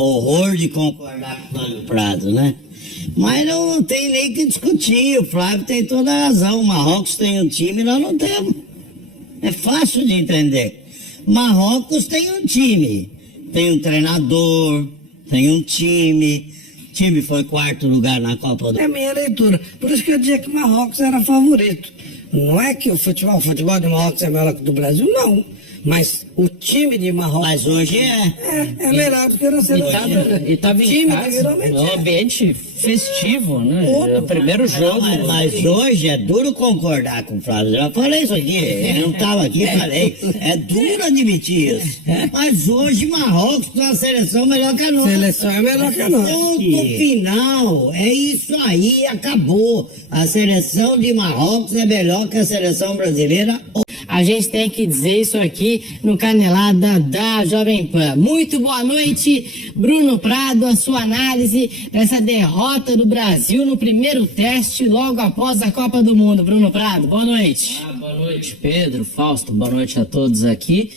horror de concordar com o Flávio Prado, né? Mas não tem nem que discutir, o Flávio tem toda a razão. O Marrocos tem um time, nós não temos. É fácil de entender. Marrocos tem um time, tem um treinador, tem um time. O time foi 4º lugar na Copa do Mundo. É minha leitura. Por isso que eu dizia que Marrocos era favorito. Não é que o futebol de Marrocos é melhor que o do Brasil, não. Mas o time de Marrocos... Mas hoje é. É melhor do que na seleção. E estava em casa, no ambiente festivo, né? É o primeiro jogo. Mas hoje é duro concordar com o Flávio. Eu já falei isso aqui, ele não estava aqui, falei. É duro admitir isso. Mas hoje Marrocos tem uma seleção melhor que a nossa. Seleção é melhor que a nossa. Ponto final. É isso aí, acabou. A seleção de Marrocos é melhor que a seleção brasileira. A gente tem que dizer isso aqui no Canelada da Jovem Pan. Muito boa noite, Bruno Prado, a sua análise dessa derrota do Brasil no primeiro teste logo após a Copa do Mundo. Bruno Prado, boa noite. Boa noite, Pedro, Fausto, boa noite a todos aqui.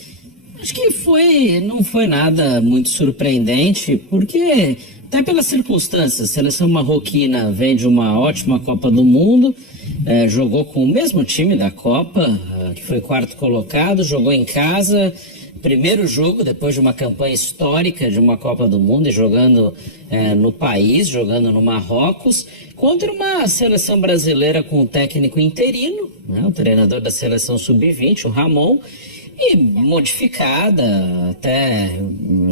Acho que não foi nada muito surpreendente, porque até pelas circunstâncias, a seleção marroquina vem de uma ótima Copa do Mundo, jogou com o mesmo time da Copa, que foi 4º colocado, jogou em casa, primeiro jogo depois de uma campanha histórica de uma Copa do Mundo e jogando no país, jogando no Marrocos, contra uma seleção brasileira com um técnico interino, né, o treinador da seleção sub-20, o Ramon, e modificada, até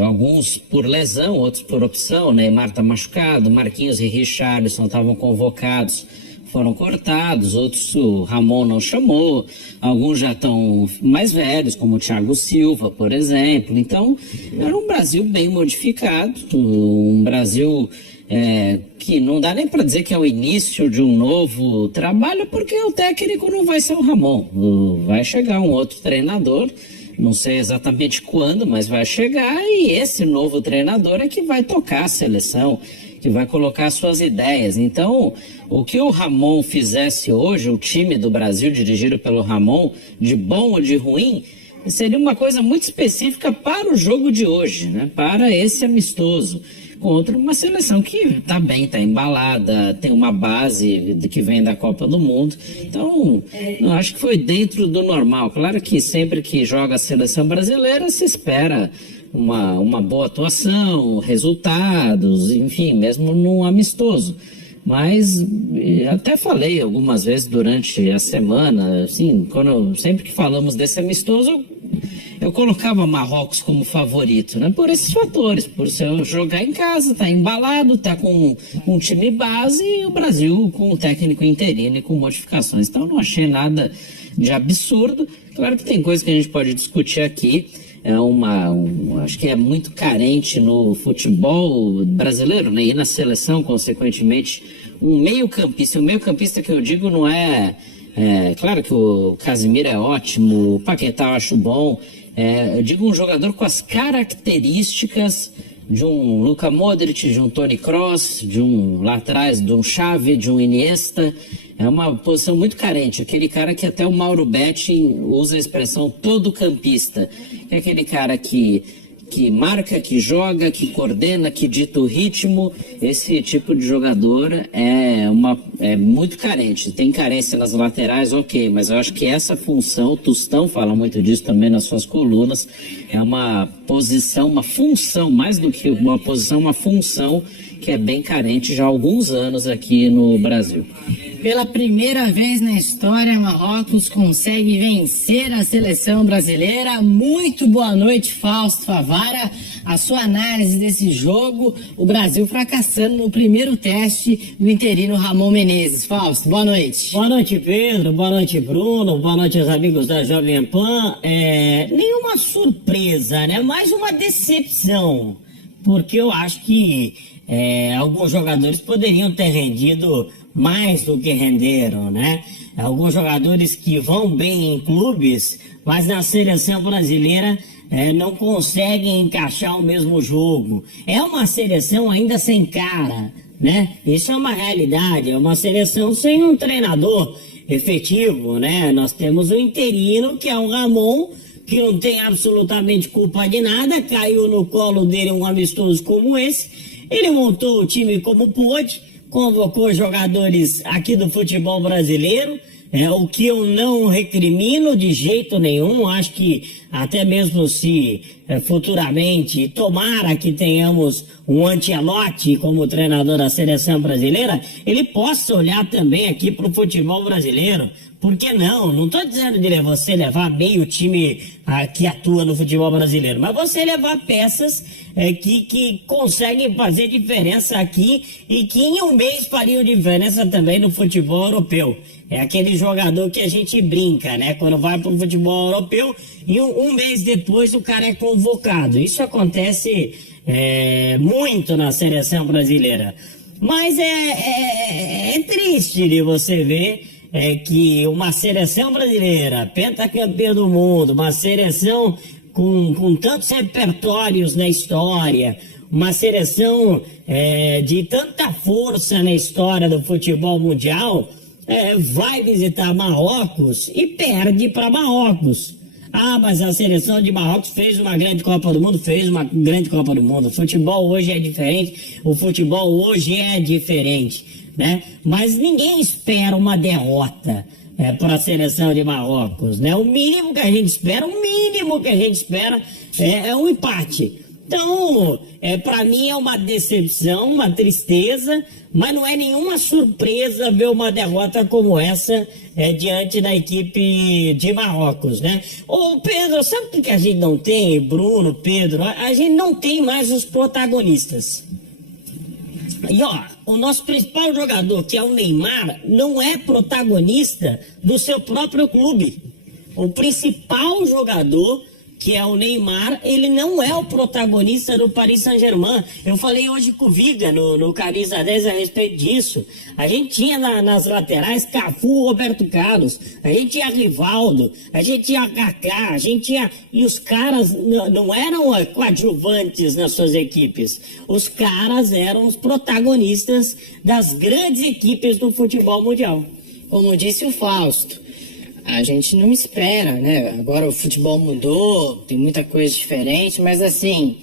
alguns por lesão, outros por opção. Neymar está machucado, Marquinhos e Richarlison estavam convocados, foram cortados, outros o Ramon não chamou, alguns já estão mais velhos, como o Thiago Silva, por exemplo. Então, era um Brasil bem modificado, um Brasil que não dá nem para dizer que é o início de um novo trabalho, porque o técnico não vai ser o Ramon, vai chegar um outro treinador, não sei exatamente quando, mas vai chegar, e esse novo treinador é que vai tocar a seleção, que vai colocar suas ideias. Então, o que o Ramon fizesse hoje, o time do Brasil dirigido pelo Ramon, de bom ou de ruim, seria uma coisa muito específica para o jogo de hoje, né? Para esse amistoso, contra uma seleção que está bem, está embalada, tem uma base que vem da Copa do Mundo. Então, eu acho que foi dentro do normal. Claro que sempre que joga a seleção brasileira se espera uma boa atuação, resultados, enfim, mesmo num amistoso. Mas até falei algumas vezes durante a semana, assim, sempre que falamos desse amistoso, eu colocava Marrocos como favorito, né? Por esses fatores, por jogar em casa, tá embalado, tá com um time base, e o Brasil com um técnico interino e com modificações. Então não achei nada de absurdo. Claro que tem coisa que a gente pode discutir aqui. Acho que é muito carente no futebol brasileiro, né? E na seleção, consequentemente, um meio-campista. O meio-campista que eu digo não claro que o Casemiro é ótimo, o Paquetá eu acho bom. Eu digo um jogador com as características de um Luka Modric, de um Toni Kroos, lá atrás, de um Xavi, de um Iniesta. É uma posição muito carente. Aquele cara que até o Mauro Betti usa a expressão todo campista. É aquele cara que marca, que joga, que coordena, que dita o ritmo. Esse tipo de jogador é muito carente. Tem carência nas laterais, ok, mas eu acho que essa função, o Tostão fala muito disso também nas suas colunas, é uma posição, uma função, mais do que uma posição, uma função que é bem carente já há alguns anos aqui no Brasil. Pela primeira vez na história, Marrocos consegue vencer a seleção brasileira. Muito boa noite, Fausto Favara. A sua análise desse jogo, o Brasil fracassando no primeiro teste do interino Ramon Menezes. Fausto, boa noite. Boa noite, Pedro. Boa noite, Bruno. Boa noite aos amigos da Jovem Pan. Nenhuma surpresa, né? Mais uma decepção. Porque eu acho que alguns jogadores poderiam ter rendido mais do que renderam, né? Alguns jogadores que vão bem em clubes, mas na seleção brasileira não conseguem encaixar o mesmo jogo. É uma seleção ainda sem cara, né? Isso é uma realidade, é uma seleção sem um treinador efetivo, né? Nós temos o interino, que é o Ramon, que não tem absolutamente culpa de nada, caiu no colo dele um amistoso como esse. Ele montou o time como pôde, convocou jogadores aqui do futebol brasileiro, o que eu não recrimino de jeito nenhum. Acho que até mesmo se futuramente, tomara que tenhamos um Ancelotti como treinador da seleção brasileira, ele possa olhar também aqui para o futebol brasileiro. Por que não? Não estou dizendo de você levar bem o time que atua no futebol brasileiro, mas você levar peças que conseguem fazer diferença aqui e que em um mês fariam diferença também no futebol europeu. É aquele jogador que a gente brinca, né? Quando vai para o futebol europeu e um mês depois o cara é convocado. Isso acontece muito na seleção brasileira. Mas é triste de você ver que uma seleção brasileira, pentacampeã do mundo, uma seleção com tantos repertórios na história, uma seleção de tanta força na história do futebol mundial, vai visitar Marrocos e perde para Marrocos. Ah, mas a seleção de Marrocos fez uma grande Copa do Mundo, fez uma grande Copa do Mundo. O futebol hoje é diferente, né? Mas ninguém espera uma derrota para a seleção de Marrocos, né? O mínimo que a gente espera é um empate. Então, para mim é uma decepção, uma tristeza, mas não é nenhuma surpresa ver uma derrota como essa diante da equipe de Marrocos, né? Ô Pedro, sabe o que a gente não tem, Bruno, Pedro? A gente não tem mais os protagonistas. E ó, o nosso principal jogador, que é o Neymar, não é protagonista do seu próprio clube. O principal jogador, que é o Neymar, ele não é o protagonista do Paris Saint-Germain. Eu falei hoje com o Viga no Camisa 10 a respeito disso. A gente tinha nas laterais Cafu, Roberto Carlos, a gente tinha Rivaldo, a gente tinha Kaká, a gente tinha... E os caras não eram coadjuvantes nas suas equipes. Os caras eram os protagonistas das grandes equipes do futebol mundial. Como disse o Fausto, a gente não espera, né? Agora o futebol mudou, tem muita coisa diferente, mas assim,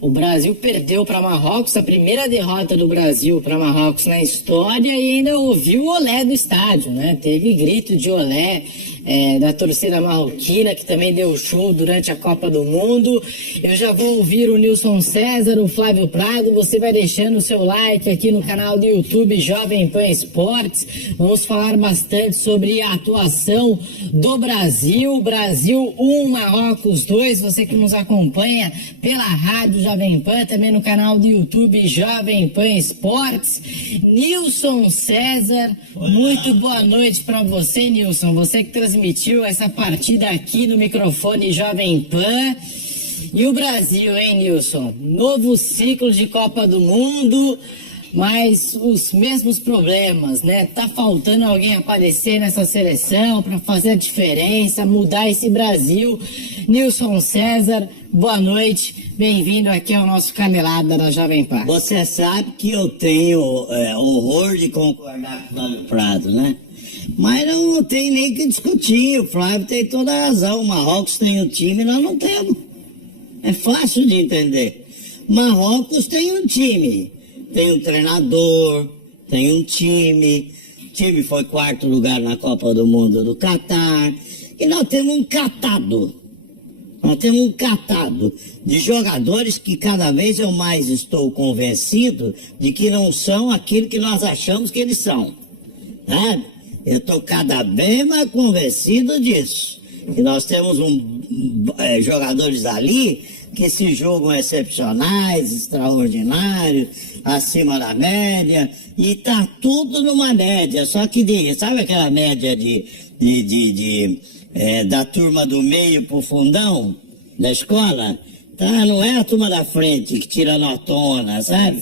o Brasil perdeu para Marrocos, a primeira derrota do Brasil para Marrocos na história, e ainda ouviu o olé do estádio, né? Teve grito de olé da torcida marroquina, que também deu show durante a Copa do Mundo. Eu já vou ouvir o Nilson César, o Flávio Prado. Você vai deixando o seu like aqui no canal do YouTube Jovem Pan Esportes. Vamos falar bastante sobre a atuação do Brasil. Brasil 1, Marrocos 2. Você que nos acompanha pela rádio Jovem Pan, também no canal do YouTube Jovem Pan Esportes. Nilson César, muito boa noite para você, Nilson. Você que transmitiu essa partida aqui no microfone Jovem Pan. E o Brasil, hein, Nilson? Novo ciclo de Copa do Mundo, mas os mesmos problemas, né? Tá faltando alguém aparecer nessa seleção para fazer a diferença, mudar esse Brasil. Nilson César, boa noite. Bem-vindo aqui ao nosso Canelada da Jovem Pan. Você sabe que eu tenho horror de concordar com o Flávio Prado, né? Mas não tem nem que discutir, o Flávio tem toda a razão. O Marrocos tem um time, nós não temos. É fácil de entender. Marrocos tem um time, tem um treinador, tem um time. O time foi 4º lugar na Copa do Mundo do Catar. E nós temos um catado. Nós temos um catado de jogadores que cada vez eu mais estou convencido de que não são aquilo que nós achamos que eles são. Sabe? Eu estou cada vez mais convencido disso. E nós temos jogadores ali que se julgam excepcionais, extraordinários, acima da média, e tá tudo numa média. Só que, sabe aquela média da turma do meio pro fundão da escola? Tá, não é a turma da frente que tira notona, sabe?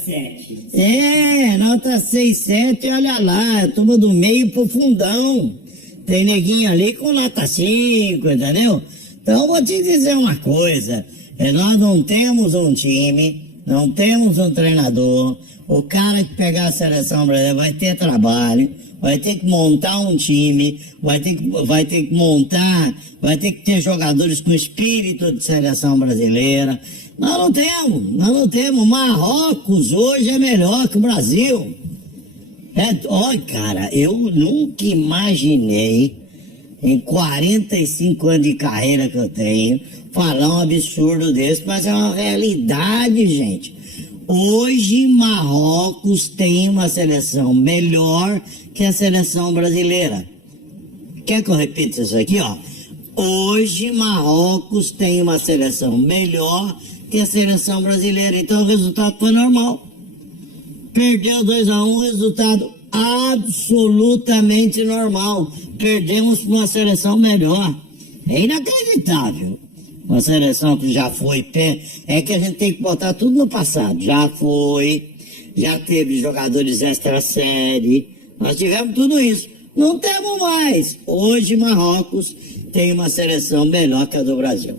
6, nota 6, 7, olha lá, a turma do meio pro fundão. Tem neguinho ali com nota 5, entendeu? Então, vou te dizer uma coisa, nós não temos um time, Não temos um treinador. O cara que pegar a seleção brasileira vai ter trabalho, vai ter que montar um time, vai ter que montar, vai ter que ter jogadores com espírito de seleção brasileira. Nós não temos. Marrocos hoje é melhor que o Brasil. Olha, cara, eu nunca imaginei, em 45 anos de carreira que eu tenho, falar um absurdo desse, mas é uma realidade, gente. Hoje, Marrocos tem uma seleção melhor que a seleção brasileira. Quer que eu repita isso aqui, ó? Hoje, Marrocos tem uma seleção melhor que a seleção brasileira. Então, o resultado foi normal. Perdeu 2-1, resultado absolutamente normal. Perdemos para uma seleção melhor. É inacreditável. Uma seleção que já foi, é que a gente tem que botar tudo no passado. Já foi, já teve jogadores extra-série, nós tivemos tudo isso. Não temos mais. Hoje, Marrocos tem uma seleção melhor que a do Brasil.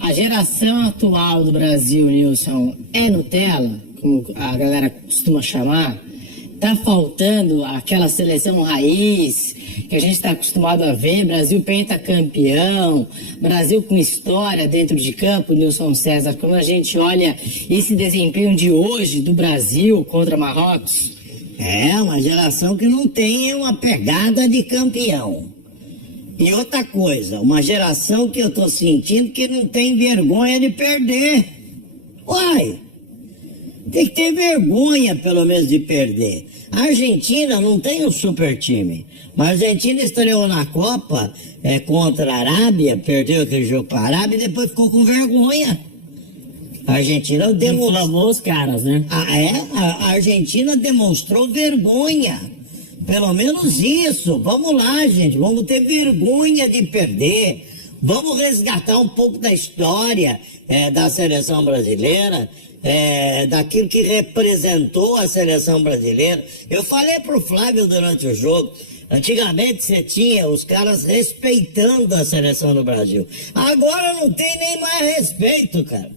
A geração atual do Brasil, Nilson, é Nutella, como a galera costuma chamar? Tá faltando aquela seleção raiz que a gente está acostumado a ver, Brasil pentacampeão, Brasil com história dentro de campo, Nilson César. Quando a gente olha esse desempenho de hoje do Brasil contra Marrocos? É uma geração que não tem uma pegada de campeão. E outra coisa, uma geração que eu tô sentindo que não tem vergonha de perder. Uai! Tem que ter vergonha, pelo menos, de perder. A Argentina não tem um super time. Mas a Argentina estreou na Copa contra a Arábia, perdeu aquele jogo para a Arábia e depois ficou com vergonha. A Argentina demonstrou os caras, né? A Argentina demonstrou vergonha. Pelo menos isso. Vamos lá, gente. Vamos ter vergonha de perder. Vamos resgatar um pouco da história da seleção brasileira. Daquilo que representou a seleção brasileira. Eu falei pro Flávio durante o jogo, antigamente você tinha os caras respeitando a seleção do Brasil. Agora não tem nem mais respeito, cara.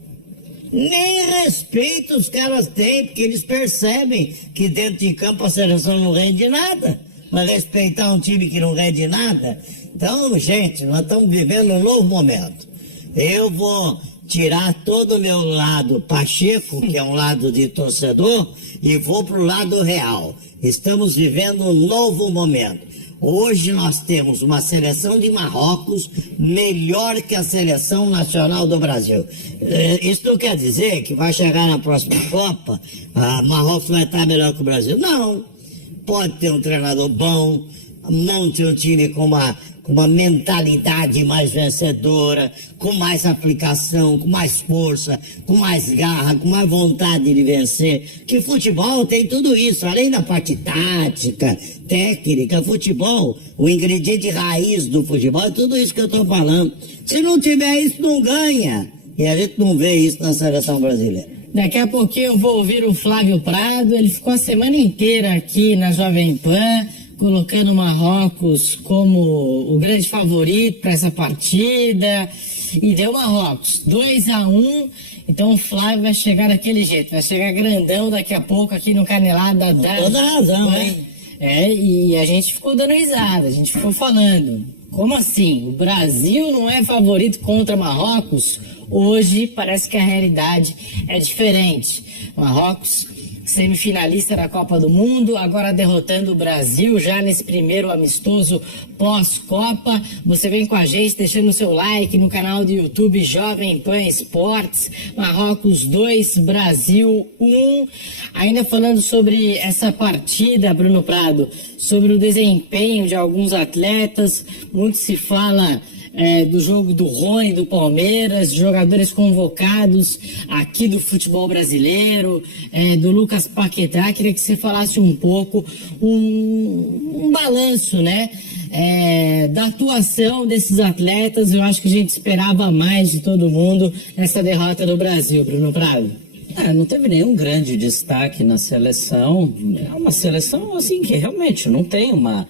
Nem respeito os caras têm, porque eles percebem que dentro de campo a seleção não rende nada. Mas respeitar um time que não rende nada. Então, gente, nós estamos vivendo um novo momento. Eu vou tirar todo o meu lado Pacheco, que é um lado de torcedor, e vou para o lado real. Estamos vivendo um novo momento. Hoje nós temos uma seleção de Marrocos melhor que a seleção nacional do Brasil. Isso não quer dizer que vai chegar na próxima Copa, a Marrocos vai estar melhor que o Brasil. Não. Pode ter um treinador bom, monte um time com uma mentalidade mais vencedora, com mais aplicação, com mais força, com mais garra, com mais vontade de vencer. Que futebol tem tudo isso, além da parte tática, técnica, futebol, o ingrediente raiz do futebol é tudo isso que eu estou falando. Se não tiver isso, não ganha. E a gente não vê isso na seleção brasileira. Daqui a pouquinho eu vou ouvir o Flávio Prado, ele ficou a semana inteira aqui na Jovem Pan, colocando o Marrocos como o grande favorito para essa partida, e deu Marrocos 2-1. Então o Flávio vai chegar daquele jeito, vai chegar grandão daqui a pouco aqui no Canelada da toda razão, hein? E a gente ficou dando risada, a gente ficou falando, como assim? O Brasil não é favorito contra Marrocos? Hoje parece que a realidade é diferente. Marrocos, semifinalista da Copa do Mundo, agora derrotando o Brasil já nesse primeiro amistoso pós-Copa. Você vem com a gente deixando o seu like no canal do YouTube Jovem Pan Esportes. Marrocos 2, Brasil 1. Ainda falando sobre essa partida, Bruno Prado, sobre o desempenho de alguns atletas, muito se fala do jogo do Rony, do Palmeiras, jogadores convocados aqui do futebol brasileiro, do Lucas Paquetá. Queria que você falasse um pouco, um balanço, né, da atuação desses atletas. Eu acho que a gente esperava mais de todo mundo nessa derrota do Brasil, Bruno Prado. Não teve nenhum grande destaque na seleção. É uma seleção assim que realmente não tem uma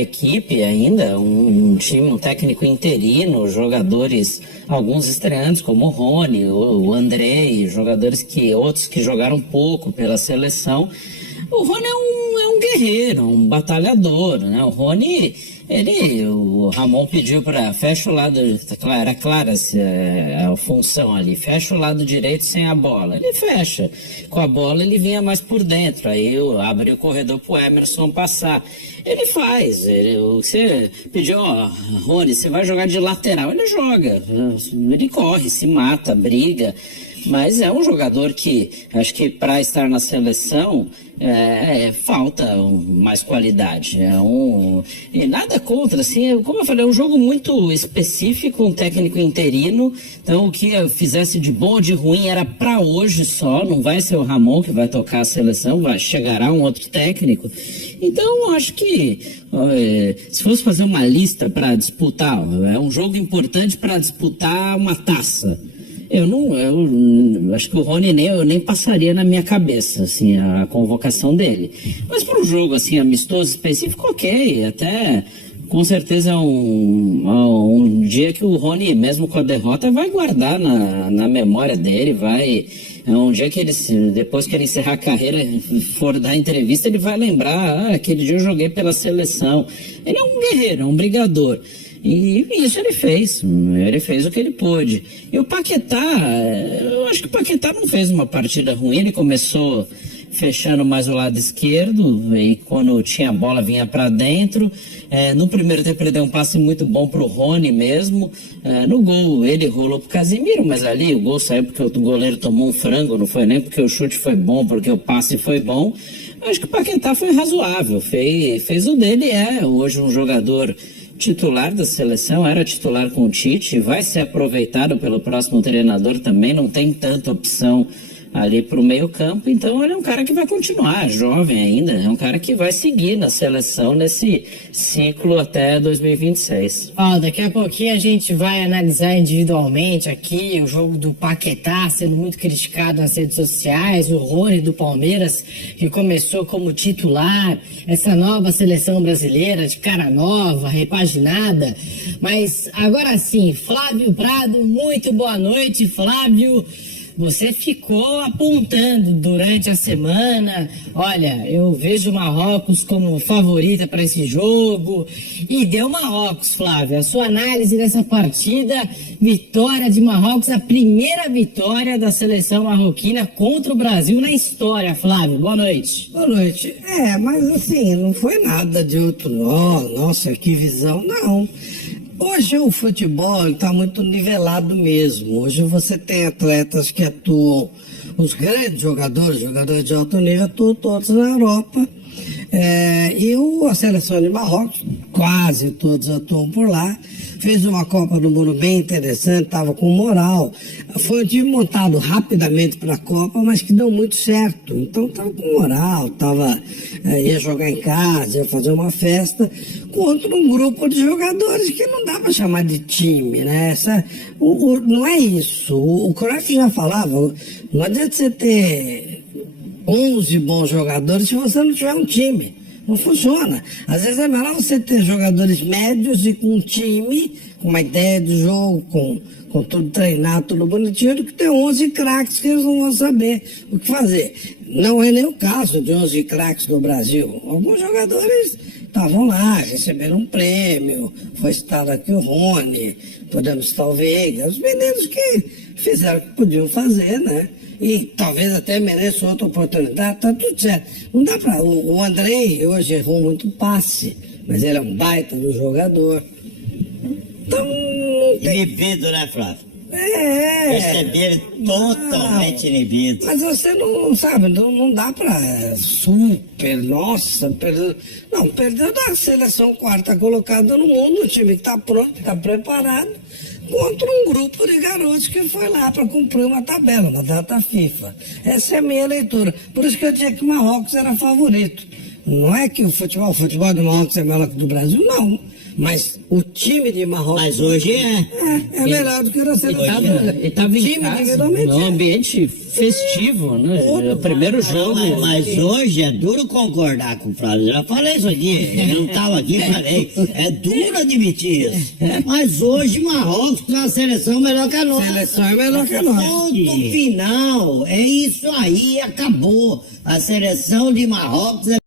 equipe ainda, um time, um técnico interino, jogadores, alguns estreantes como o Rony, o Andrei, outros que jogaram pouco pela seleção. O Rony é um guerreiro, um batalhador, né? O Rony, o Ramon pediu para fecha o lado, era clara a função ali, fecha o lado direito sem a bola. Ele fecha, com a bola ele vinha mais por dentro, aí abre o corredor pro Emerson passar. Ele faz, você pediu, Rony, você vai jogar de lateral, ele joga, ele corre, se mata, briga. Mas é um jogador que, acho que para estar na seleção, falta mais qualidade. E nada contra, assim, como eu falei, é um jogo muito específico, um técnico interino. Então, o que fizesse de bom ou de ruim era para hoje só, não vai ser o Ramon que vai tocar a seleção, chegará um outro técnico. Então, acho que se fosse fazer uma lista para disputar, é um jogo importante para disputar uma taça. Eu acho que o Rony nem passaria na minha cabeça, assim, a convocação dele. Mas para um jogo, assim, amistoso, específico, ok, até com certeza é um dia que o Rony, mesmo com a derrota, vai guardar na memória dele, é um dia que depois que ele encerrar a carreira, for dar entrevista, ele vai lembrar, aquele dia eu joguei pela seleção. Ele é um guerreiro, é um brigador. E isso ele fez o que ele pôde. E o Paquetá, eu acho que o Paquetá não fez uma partida ruim, ele começou fechando mais o lado esquerdo, e quando tinha a bola vinha para dentro. No primeiro tempo ele deu um passe muito bom pro Rony mesmo. No gol ele rolou pro Casimiro, mas ali o gol saiu porque o goleiro tomou um frango, não foi nem porque o chute foi bom, porque o passe foi bom. Acho que o Paquetá foi razoável, fez o dele, hoje um jogador titular da seleção, era titular com o Tite, vai ser aproveitado pelo próximo treinador também, não tem tanta opção ali para o meio campo, então ele é um cara que vai continuar, jovem ainda, é um cara que vai seguir na seleção nesse ciclo até 2026. Daqui a pouquinho a gente vai analisar individualmente aqui o jogo do Paquetá sendo muito criticado nas redes sociais, o Rony do Palmeiras que começou como titular, essa nova seleção brasileira de cara nova, repaginada, mas agora sim, Flávio Prado, muito boa noite, Flávio. Você ficou apontando durante a semana, olha, eu vejo o Marrocos como favorita para esse jogo, e deu Marrocos, Flávio. A sua análise dessa partida, vitória de Marrocos, a primeira vitória da seleção marroquina contra o Brasil na história, Flávio. Boa noite. Boa noite. Mas assim, não foi nada de outro, nossa, que visão, não. Hoje o futebol está muito nivelado mesmo. Hoje você tem atletas que atuam, os grandes jogadores de alto nível, atuam todos na Europa. A seleção de Marrocos, quase todos atuam por lá. Fez uma Copa do Mundo bem interessante, estava com moral. Foi um time montado rapidamente para a Copa, mas que deu muito certo. Então estava com moral, ia jogar em casa, ia fazer uma festa contra um grupo de jogadores que não dá para chamar de time, né? Não é isso. O Cruyff já falava, não adianta você ter 11 bons jogadores se você não tiver um time. Não funciona. Às vezes é melhor você ter jogadores médios e com um time, com uma ideia de jogo, com tudo treinado, tudo bonitinho, do que ter 11 craques que eles não vão saber o que fazer. Não é nem o caso de 11 craques do Brasil. Alguns jogadores estavam lá, receberam um prêmio, foi citado aqui o Rony, podemos citar o Veiga, os meninos que fizeram o que podiam fazer, né? E talvez até mereça outra oportunidade, tá tudo certo. Não dá pra... O Andrei hoje errou muito passe, mas ele é um baita do jogador. Então... Inibido, né, Flávio? Percebi ele totalmente inibido. Mas você não sabe, não dá pra perdeu. Não, perdeu da seleção quarta colocada no mundo, um time que tá pronto, tá preparado, contra um grupo de garotos que foi lá para cumprir uma tabela, uma data FIFA. Essa é a minha leitura. Por isso que eu dizia que o Marrocos era favorito. Não é que o futebol de Marrocos é melhor que o do Brasil, não. Mas o time de Marrocos Mas hoje é. é melhor do que a seleção. Ele estava em Time casa, individualmente num ambiente festivo, né? O primeiro jogo. Mas hoje é duro concordar com o Flávio. Já falei isso aqui. Eu não estava aqui, falei. É duro admitir isso. Mas hoje Marrocos tem uma seleção melhor que a A nossa. seleção é melhor que a nossa. Ponto final. É isso aí, acabou. A seleção de Marrocos é